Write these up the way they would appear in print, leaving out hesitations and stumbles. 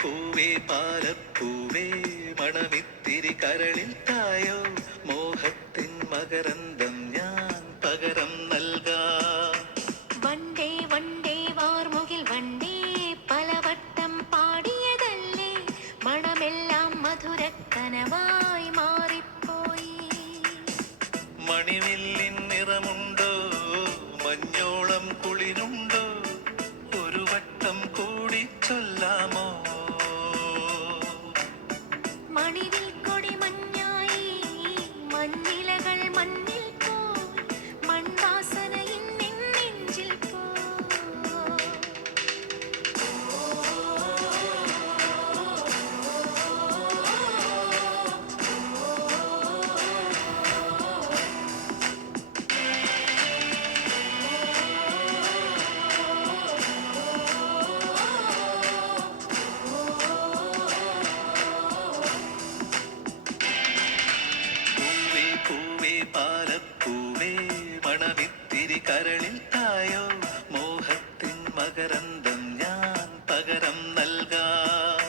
പൂവേ പാലപ്പൂവേ മണമിത്തിരി കരളിൽ തായോ മോഹത്തിൻ മകരന്തം ഞാൻ പകരം നൽകാം. വണ്ടേ വണ്ടേ വാർമുകിൽ വണ്ടേ പലവട്ടം പാടിയതല്ലേ മണമെല്ലാം മധുരക്കനവായി മാറിപ്പോയി. മണിവില്ലിൻ നിറമുണ്ടോ മഞ്ഞോളം കുളിരുണ്ടോ ഒരു വട്ടം കൂടി ചൊല്ലാമോ. മണിവിൽ കൊടി മഞ്ഞായി മഞ്ഞിലകൾ മണ്ണിൽ പോയി മൺവാസന ഇന്നിൻ നെഞ്ചിൽ പൂവേ പൂവേ പാലപ്പൂവേ മണമിത്തിരി കരളിൽ തായോ മോഹത്തിൻ മകരന്തം ഞാൻ പകരം നൽകാം.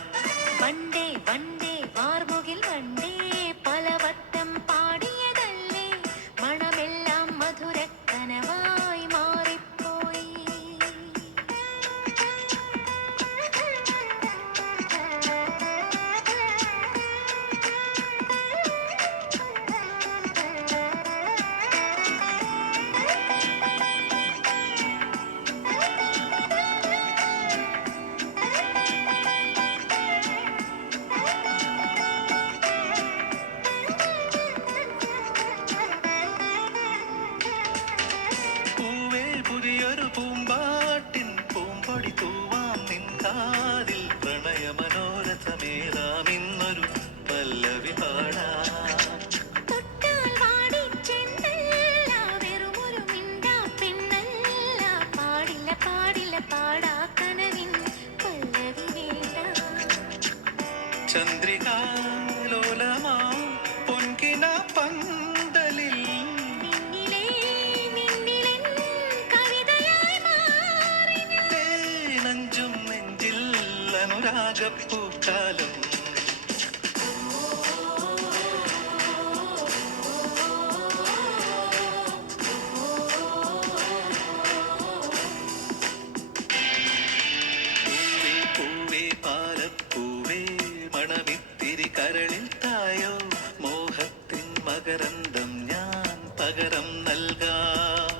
വണ്ടേ വണ്ടേ വാർമുകിൽ വണ്ടേ പലവട്ടം പാടിയതല്ലേ മണമെല്ലാം മധുരക്കനവായി മാറിപ്പോയി. പൂവേ പുതിയൊരു പൂമ്പാട്ടിൻ പൂമ്പൊടി തൂവാം നിൻ കാതിൽ പ്രണയമനോരഥമേറാം ഇന്നൊരു പല്ലവി പാടാം. തൊട്ടാൽ വാടി ചെണ്ടല്ല വെറുമൊരു മിണ്ടാ പെണ്ണല്ല പാടില്ല പാടില്ല പാടാ കനവിൻ പല്ലവി വേണ്ട. ചന്ദ്രികാലോലമാം പൊൻകിന പന്തലിൽ നിന്നിലേ നിന്നിലെൻ കവിതയായി മാറി ഞാൻ. തേനഞ്ചും നെഞ്ചിൽ അനുരാഗപ്പൂക്കാലം. പൂവേ പൂവേ പാലപ്പൂവേ മണമിത്തിരി കരളിൽ തായോ മോഹത്തിൻ മകരന്തം ഞാൻ പകരം നൽകാം.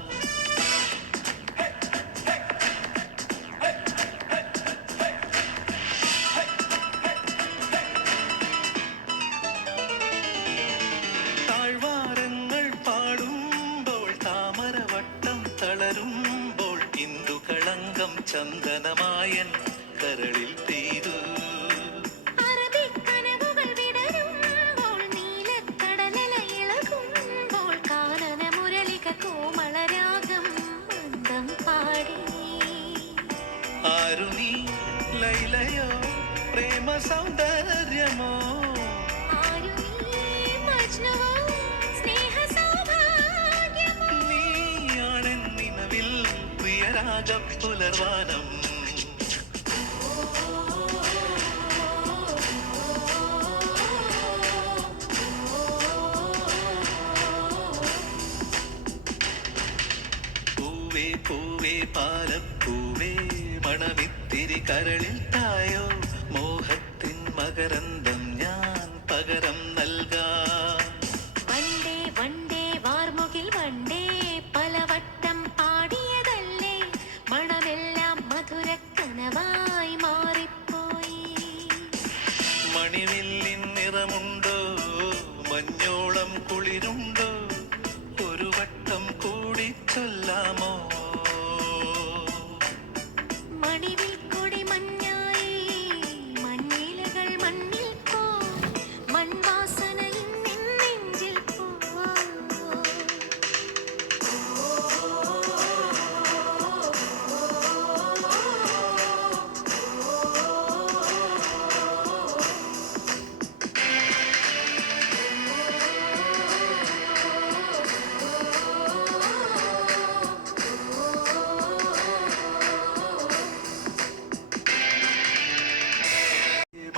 താഴ്വാരങ്ങൾ പാടുമ്പോൾ താമരവട്ടം തളരുമ്പോൾ ഇന്ദുകളങ്കം ചന്ദനമായൻ കരളിൽ പെയ്തു. അറബിക്കനവുകൾ വിടരുമ്പോൾ നീലക്കടലല ഇളകുമ്പോൾ കാനന മുരളിക കോമളരാഗം മന്ദം പാടി. ആരു നീ ലൈലയോ പ്രേമ സൗന്ദര്യമോ ആരു നീ മജ്നുവോ സ്നേഹ സൗഭാഗ്യമോ. നീയാണെൻ നിലവിൽ പ്രിയരാഗ പുലർവാനം. പൂവേ പൂവേ പാലപ്പൂവേ മണമിത്തിരി കരളിൽ തായോ മോഹത്തിൻ മകരന്തം ഞാൻ പകരം നൽകാം. വണ്ടേ വണ്ടേ വാർമുകിൽ വണ്ടേ പലവട്ടം പാടിയതല്ലേ മണമെല്ലാം മധുരക്കനവായി മാറിപ്പോയി. മണിവില്ലിൻ നിറമുണ്ടോ മഞ്ഞോളം കുളിരുണ്ടോ ഒരു വട്ടം കൂടി ചൊല്ലാമോ. മണിവിൽ കൊടി മഞ്ഞായി മഞ്ഞിലകൾ മണ്ണിൽ പോയി മൺവാസന ഇന്നിൻ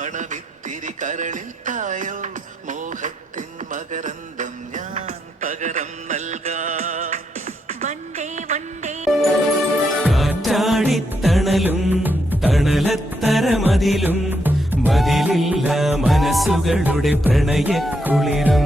മണമിത്തിരി കരളിൽ തായോ മോഹത്തിൻ മകരന്തം ഞാൻ പകരം നൽകാം വണ്ടേ വണ്ടേ കാറ്റാടിത്തണലും തണലത്തരമതിലും മതിലില്ല മനസ്സുകളുടെ പ്രണയക്കുളിരും